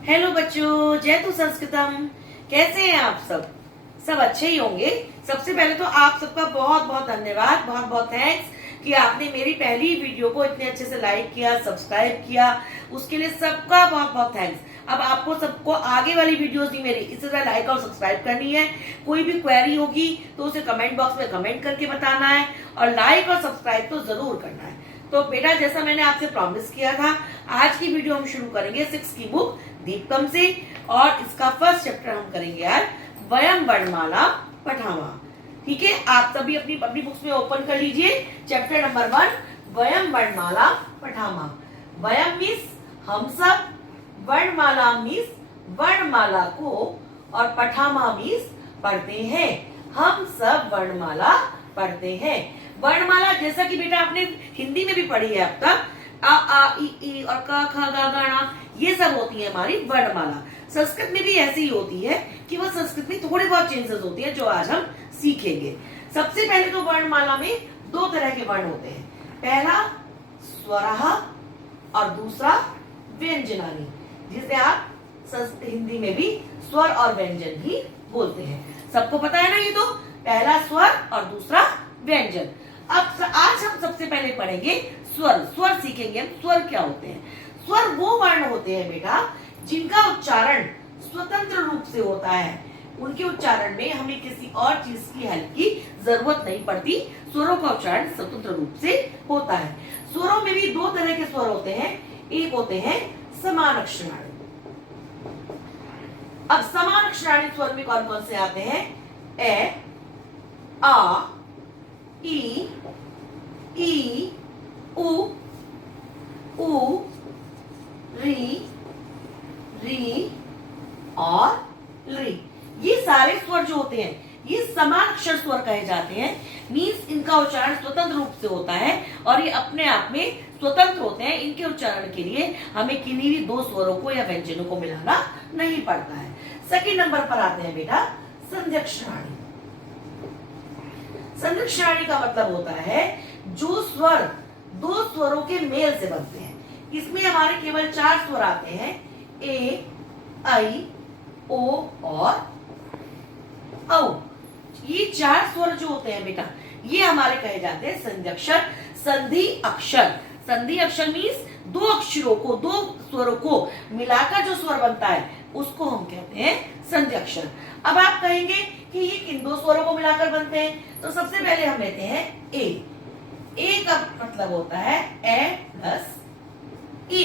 Hello बच्चों, जय तु संस्कृतम। कैसे हैं आप सब? सब अच्छे ही होंगे। सबसे पहले तो आप सबका बहुत बहुत धन्यवाद, बहुत बहुत थैंक्स कि आपने मेरी पहली वीडियो को इतने अच्छे से लाइक किया, सब्सक्राइब किया। उसके लिए सबका बहुत बहुत थैंक्स। अब आपको सबको आगे वाली वीडियोस भी मेरी इसी तरह लाइक और सब्सक्राइब करनी है। कोई भी क्वेरी होगी तो उसे कमेंट बॉक्स में कमेंट करके बताना है और लाइक और सब्सक्राइब तो जरूर करना है। तो बेटा, जैसा मैंने आपसे प्रॉमिस किया था, आज की वीडियो हम शुरू करेंगे 6 की बुक दीपकम से और इसका फर्स्ट चैप्टर हम करेंगे आज वयम वर्णमाला पठामा। ठीक है, आप सभी अपनी अपनी बुक्स में ओपन कर लीजिए चैप्टर नंबर 1 वयम वर्णमाला पठामा। वयम मीन्स हम सब, वर्णमाला मीन्स वर्णमाला को, और पठामा मीन्स पढ़ते हैं। हम सब वर्णमाला पढ़ते हैं। वर्णमाला जैसा कि बेटा आपने हिंदी में भी पढ़ी है अब तक, आ ई और क ख ग घ ङ, ये सब होती है हमारी वर्णमाला। संस्कृत में भी ऐसी ही होती है कि वह संस्कृत में थोड़ी बहुत चेंजेस होती है जो आज हम सीखेंगे। सबसे पहले तो वर्णमाला में 2 तरह के वर्ण होते हैं। पहला स्वरः और दूसरा व्यंजनानि, जिसे आप हिंदी में भी स्वर और व्यंजन भी बोलते हैं। सबको पता है ना ये तो, पहला स्वर और दूसरा व्यंजन। अब आज हम सबसे पहले पढ़ेंगे स्वर। स्वर सीखेंगे हम, स्वर क्या होते हैं। स्वर वो वर्ण होते हैं बेटा जिनका उच्चारण स्वतंत्र रूप से होता है। उनके उच्चारण में हमें किसी और चीज की हेल्प की जरूरत नहीं पड़ती। स्वरों का उच्चारण स्वतंत्र रूप से होता है। स्वरों में भी 2 तरह के स्वर होते हैं। एक होते हैं समान अक्षराणी। अब समान अक्षराणी स्वर में कौन कौन से आते हैं? ए, आ, ई, उ, री और री। ये सारे स्वर जो होते हैं ये समान अक्षर स्वर कहे जाते हैं। मीन्स इनका उच्चारण स्वतंत्र रूप से होता है और ये अपने आप में स्वतंत्र होते हैं। इनके उच्चारण के लिए हमें किन्हीं भी 2 स्वरों को या व्यंजनों को मिलाना नहीं पड़ता है। सेकंड नंबर पर आते हैं बेटा संध्यक्षराणी। संध्यक्षराणी का मतलब होता है जो स्वर 2 स्वरों के मेल से बनते हैं। इसमें हमारे केवल 4 स्वर आते हैं, ए, आई, ओ और औ। ये 4 स्वर जो होते हैं बेटा ये हमारे कहे जाते हैं संध्यक्षर, संधि अक्षर। संधि अक्षर मीन्स 2 अक्षरों को, 2 स्वरों को मिलाकर जो स्वर बनता है उसको हम कहते हैं संधि अक्षर। अब आप कहेंगे कि ये किन 2 स्वरों को मिलाकर बनते हैं, तो सबसे पहले हम लेते हैं ए। ए का मतलब होता है ए प्लस ई।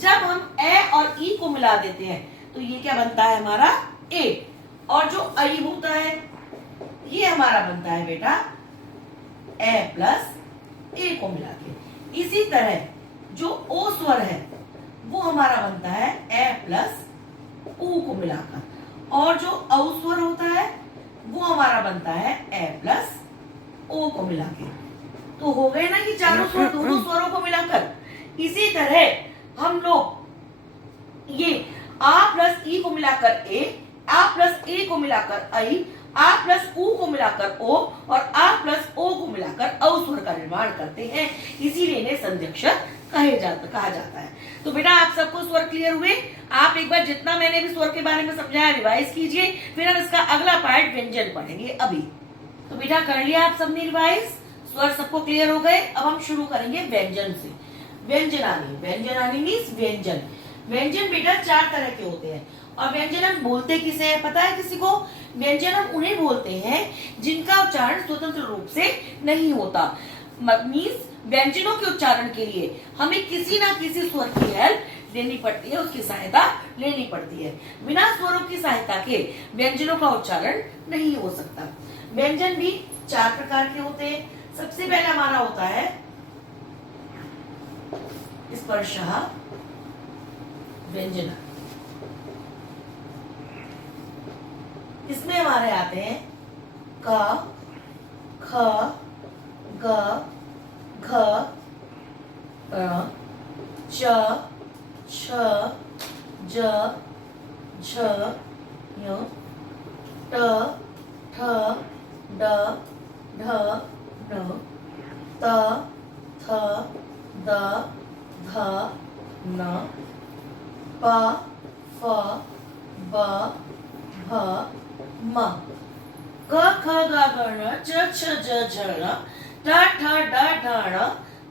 जब हम ए और ई को मिला देते हैं तो ये क्या बनता है हमारा ए, और जो आई होता है ये हमारा बनता है बेटा ए प्लस ए को मिला के। इसी तरह जो ओ स्वर है वो हमारा बनता है ए प्लस ऊ को मिलाकर, और जो औ स्वर होता है वो हमारा बनता है ए प्लस ओ को मिला के। तो हो गए ना ये चारों स्वर दोनों स्वरों को मिलाकर। इसी तरह हम लोग ये आ प्लस ई को मिलाकर ए, आ प्लस ए को मिलाकर आई, आ प्लस ऊ को मिलाकर ओ और आ प्लस ओ को मिलाकर औ स्वर का निर्माण करते हैं। इसीलिए इन्हें संध्यक्षर कहा जाता है। तो बेटा आप सबको स्वर क्लियर हुए? आप एक बार जितना मैंने भी स्वर के बारे में समझाया रिवाइज कीजिए, फिर हम इसका अगला पार्ट व्यंजन पढ़ेंगे अभी। तो बेटा कर लिया आप सबने रिवाइज? स्वर सबको क्लियर हो गए? अब हम शुरू करेंगे व्यंजन से। व्यंजनानि। व्यंजनानि मीन्स व्यंजन। व्यंजन बेटा 4 तरह के होते हैं। और व्यंजन हम बोलते किसे है पता है किसी को? व्यंजन हम उन्हें बोलते हैं जिनका उच्चारण स्वतंत्र रूप से नहीं होता। मीन्स व्यंजनों के उच्चारण के लिए हमें किसी ना किसी स्वर की हेल्प लेनी पड़ती है, उसकी सहायता लेनी पड़ती है। बिना स्वरों की सहायता के व्यंजनों का उच्चारण नहीं हो सकता। व्यंजन भी 4 प्रकार के होते हैं। सबसे पहले हमारा होता है स्पर्शः व्यंजना। इसमें हमारे आते हैं क, ख, ग, घ, ङ, च, छ, ज, झ, ञ, ट, ठ, ड, ढ, ण, त, थ, द, ध, न, प, फ ब भ म, क ख ग घ ङ च छ ज झ ण ट ठ ड ढ ण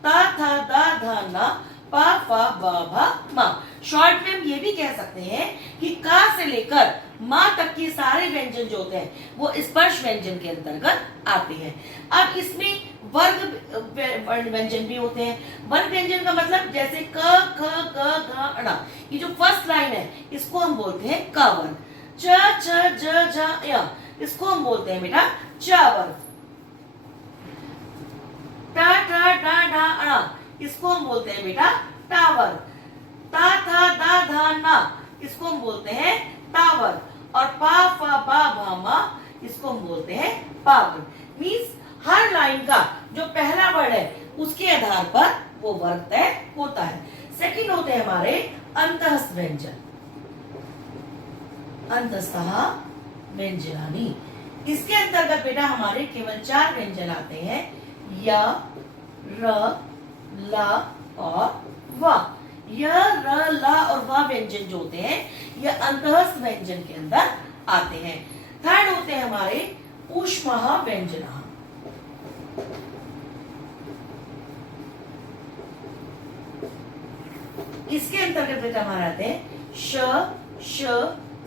ता था दा धा ना पा फा बा भा मा। शॉर्ट में हम ये भी कह सकते हैं कि का से लेकर माँ तक के सारे व्यंजन जो होते हैं वो स्पर्श व्यंजन के अंतर्गत आते हैं। अब इसमें वर्ग व्यंजन भी होते हैं। वर्ग व्यंजन का मतलब जैसे क ख ग घ ण, ये जो फर्स्ट लाइन है इसको हम बोलते हैं क वर्ग। च छ ज झ य, इसको हम बोलते हैं बेटा च वर्ग। ट ठ ड ढ ण, इसको हम बोलते हैं बेटा टा वर्ग। ता था दा धा ना, इसको हम बोलते हैं ता वर्ग। और पा फा बा भा मा, इसको हम बोलते हैं पा वर्ग। मीन्स हर लाइन का जो पहला वर्ड है उसके आधार पर वो वर्ग तय होता है। सेकंड होते हैं हमारे अंतःस्थ व्यंजन, अंतःस्थः व्यंजनानि। इसके अंतर्गत बेटा हमारे केवल 4 व्यंजन आते हैं, य, र, ल और व। य, र, ल और व व्यंजन जो होते हैं ये अंतःस्थ व्यंजन के अंदर आते हैं। थर्ड होते हैं हमारे ऊष्मः व्यंजनः। इसके अंतर्गत बेटा हमारे आते हैं श, श,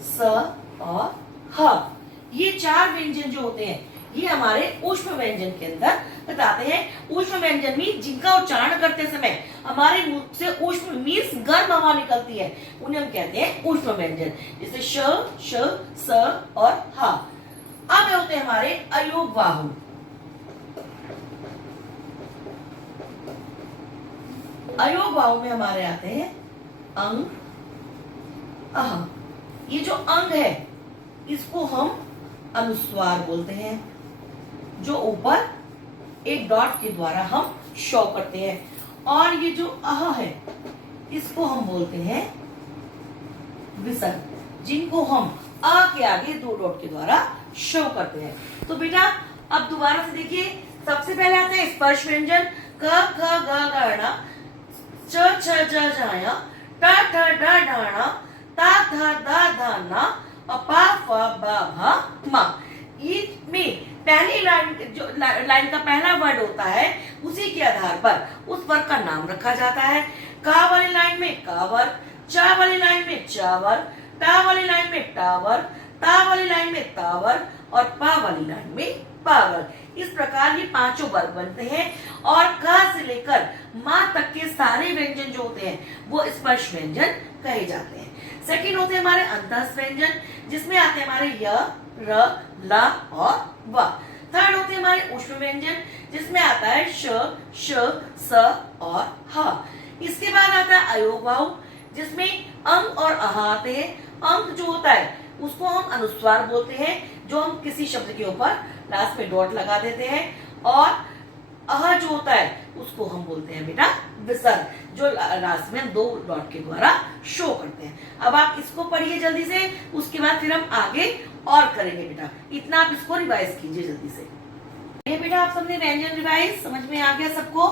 स और ह। ये 4 व्यंजन जो होते हैं ये हमारे ऊष्म व्यंजन के अंदर बताते हैं। ऊष्म व्यंजन में जिनका उच्चारण करते समय हमारे मुख से ऊष्म मीन्स गर्म हवा निकलती है उन्हें हम कहते हैं ऊष्म व्यंजन, जैसे श, श, स और ह। अब होते हैं हमारे अयोगवाहु। अयोगवाहु में हमारे आते हैं अंग, अह। ये जो अंग है इसको हम अनुस्वार बोलते हैं, जो ऊपर एक डॉट के द्वारा हम शो करते हैं। और ये जो अह है इसको हम बोलते हैं विसर्ग, जिनको हम अ के आगे 2 डॉट के द्वारा शो करते हैं। तो बेटा अब दोबारा से देखिए, सबसे पहले आता है स्पर्श व्यंजन क ख ग घ ण च छ ज झ य ट ठ ड ढ ण ता था दा धा ना पा फा बा भा मा। में पहली लाइन का पहला वर्ड होता है उसी के आधार पर उस वर्ग का नाम रखा जाता है। का वाली लाइन में का वर्ग, चा वाली लाइन में चा वर्ग, टा वाली लाइन में टा वर्ग, ता वाली लाइन में ता वर्ग और पा वाली लाइन में पा वर्ग। इस प्रकार ये 5 वर्ग बनते हैं। और क से लेकर माँ तक के सारे व्यंजन जो होते हैं वो स्पर्श व्यंजन कहे जाते हैं। सेकंड होते हैं हमारे अंतःस्थ व्यंजन, जिसमें आते हैं हमारे य, र, ल और व। थर्ड होते हैं हमारे ऊष्म व्यंजन, जिसमें आता है श, श, स और ह। इसके बाद आता है अयोगवाहु, जिसमें अंग और अह आते हैं। अंग जो होता है उसको हम अनुस्वार बोलते हैं, जो हम किसी शब्द के ऊपर लास्ट में डॉट लगा देते हैं। और अह जो होता है उसको हम बोलते हैं बेटा विसर्ग, जो लास्ट में 2 डॉट के द्वारा शो करते हैं। अब आप इसको पढ़िए जल्दी से, उसके बाद फिर हम आगे और करेंगे बेटा। इतना आप इसको रिवाइज कीजिए जल्दी से। ये बेटा आप सबने व्यंजन रिवाइज समझ में आ गया सबको।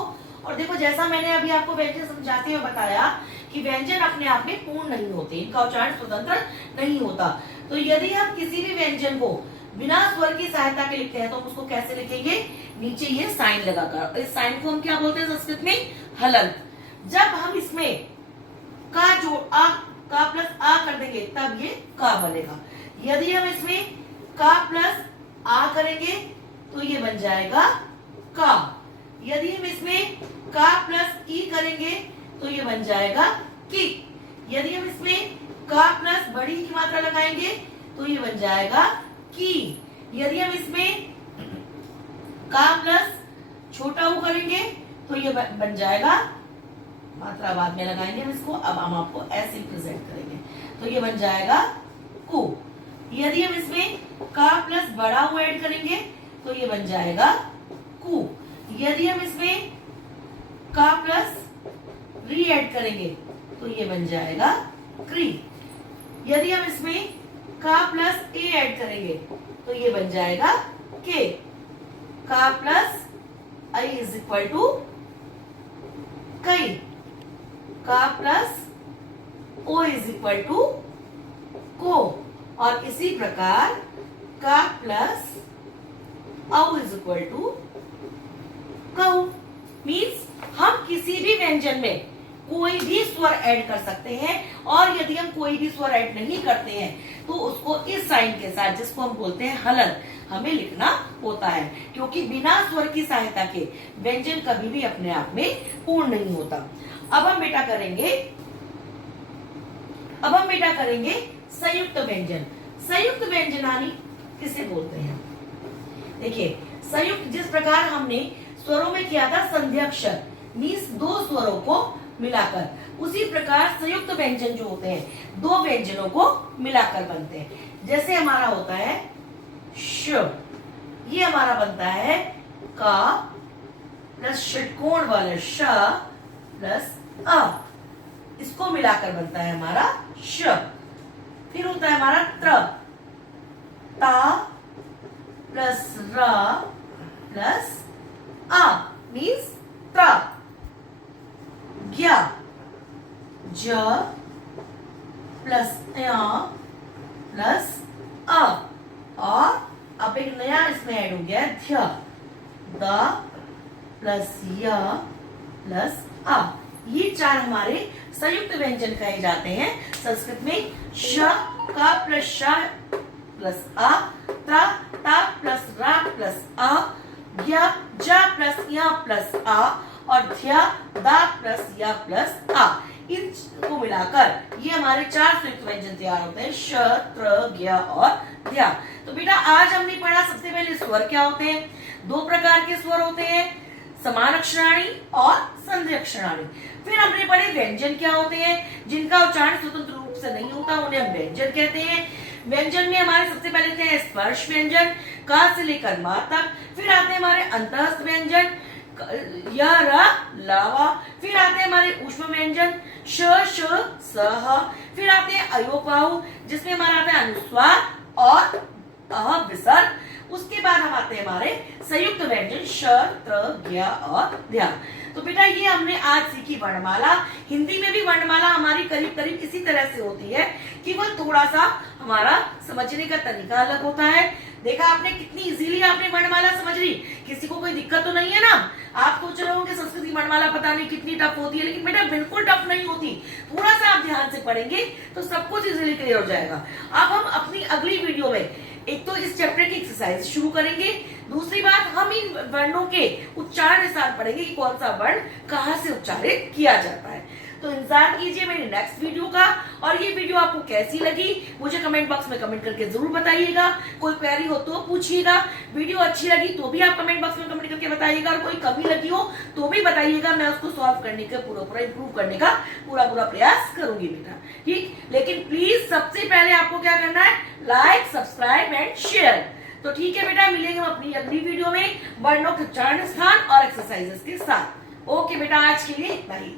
और देखो जैसा मैंने अभी आपको व्यंजन समझाते हुए बताया कि व्यंजन अपने आप में पूर्ण नहीं होते, इनका उच्चारण स्वतंत्र नहीं होता। तो यदि हम किसी भी व्यंजन को बिना स्वर की सहायता के लिखते हैं तो हम उसको कैसे लिखेंगे, नीचे ये साइन लगाकर। इस साइन को हम क्या बोलते हैं संस्कृत में, हलंत। जब हम इसमें का जोड़ का प्लस आ कर देंगे तब ये का बनेगा। यदि हम इसमें का प्लस आ करेंगे तो ये बन जाएगा का। यदि हम इसमें का प्लस ई करेंगे तो ये बन जाएगा की। यदि हम इसमें का प्लस बड़ी की मात्रा लगाएंगे तो ये बन जाएगा की। यदि हम इसमें का प्लस छोटा ऊ करेंगे तो ये बन जाएगा, मात्रा बाद में लगाएंगे हम इसको, अब हम आपको ऐसे प्रेजेंट करेंगे तो ये बन जाएगा कु। यदि हम इसमें का प्लस बड़ा ऊ ऐड करेंगे तो ये बन जाएगा कु। यदि हम इसमें का प्लस री ऐड करेंगे तो ये बन जाएगा क्री। यदि हम इसमें का प्लस ए ऐड करेंगे तो ये बन जाएगा के। का plus I is equal to कई। का plus O is equal to और इसी प्रकार का प्लस औ इज इक्वल टू कऊ। मीन्स हम किसी भी व्यंजन में कोई भी स्वर ऐड कर सकते हैं, और यदि हम कोई भी स्वर ऐड नहीं करते हैं तो उसको इस साइन के साथ, जिसको हम बोलते हैं हलन, हमें लिखना होता है, क्योंकि बिना स्वर की सहायता के व्यंजन कभी भी अपने आप में पूर्ण नहीं होता। अब हम बेटा करेंगे संयुक्त व्यंजन। संयुक्त व्यंजनानी किसे बोलते हैं? देखिए, संयुक्त जिस प्रकार हमने स्वरों में किया था संध्याक्षर, मीन्स दो स्वरों को मिलाकर, उसी प्रकार संयुक्त व्यंजन जो होते हैं दो व्यंजनों को मिलाकर बनते हैं। जैसे हमारा होता है श, ये हमारा बनता है का प्लस षटकोण वाले श प्लस अ, इसको मिलाकर बनता है हमारा श। फिर होता है हमारा त्र, ता प्लस र प्लस आ, मीन्स त्र। ज्ञ, ज प्लस य प्लस अ, और अब एक नया इसमें ऐड हो गया है ध्य, द प्लस य प्लस आ। ये चार हमारे संयुक्त व्यंजन कहे जाते हैं संस्कृत में। श का प्लस श प्लस आ, त्र ता प्लस रा प्लस आ, ज्ञ ज प्लस य प्लस आ, और ध्य दा प्लस य प्लस आ। इन को मिलाकर ये हमारे चार संयुक्त व्यंजन तैयार होते हैं, श, त्र, ज्ञ और ध्या। तो बेटा आज हमने पढ़ा सबसे पहले स्वर क्या होते हैं। दो प्रकार के स्वर होते हैं, समान अक्षराणी और संधि अक्षराणी। फिर हमने पढ़े व्यंजन क्या होते हैं, जिनका उच्चारण स्वतंत्र रूप से नहीं होता, उन्हें हम व्यंजन कहते हैं। व्यंजन में हमारे सबसे पहले थे स्पर्श व्यंजन, का से लेकर मा तक। फिर आते हैं हमारे अंतःस्थ व्यंजन, य र ल व। फिर आते हैं हमारे ऊष्म व्यंजन, श श स ह। फिर आते हैं अयोपाहु, जिसमें हमारा आता है अनुस्वार और अह विसर्ग। उसके बाद हम आते हैं हमारे संयुक्त व्यंजन श, त्र, ज्ञ और ध्या। तो बेटा ये हमने आज सीखी वर्णमाला। हिंदी में भी वर्णमाला हमारी करीब करीब इसी तरह से होती है, केवल थोड़ा सा हमारा समझने का तरीका अलग होता है। देखा आपने कितनी इजीली आपने वर्णमाला समझ ली, किसी को कोई दिक्कत तो नहीं है ना। आप सोच रहे हो कि संस्कृत की वर्णमाला पता नहीं कितनी टफ होती है, लेकिन बेटा बिल्कुल टफ नहीं होती। थोड़ा सा आप ध्यान से पढ़ेंगे तो सब कुछ इजीली क्लियर हो जाएगा। अब हम अपनी अगली वीडियो में एक तो इस चैप्टर की एक्सरसाइज शुरू करेंगे, दूसरी बात हम इन वर्णों के उच्चारण के साथ पढ़ेंगे कि कौन सा वर्ण कहाँ से उच्चारित किया जाता है। तो इंतजार कीजिए मेरी नेक्स्ट वीडियो का। और ये वीडियो आपको कैसी लगी मुझे कमेंट बॉक्स में कमेंट करके जरूर बताइएगा। कोई क्वेरी हो तो पूछिएगा। वीडियो अच्छी लगी तो भी आप कमेंट बॉक्स में कमेंट करके बताइएगा, और कोई कमी लगी हो तो भी बताइएगा। मैं उसको सॉल्व करने का पूरा इम्प्रूव करने का पूरा प्रयास करूंगी बेटा, ठीक। लेकिन प्लीज सबसे पहले आपको क्या करना है, लाइक, सब्सक्राइब एंड शेयर। तो ठीक है बेटा, मिलेंगे हम अपनी अगली वीडियो में वर्णों के उच्चारण स्थान और एक्सरसाइजेस के साथ। ओके बेटा, आज के लिए इतना ही।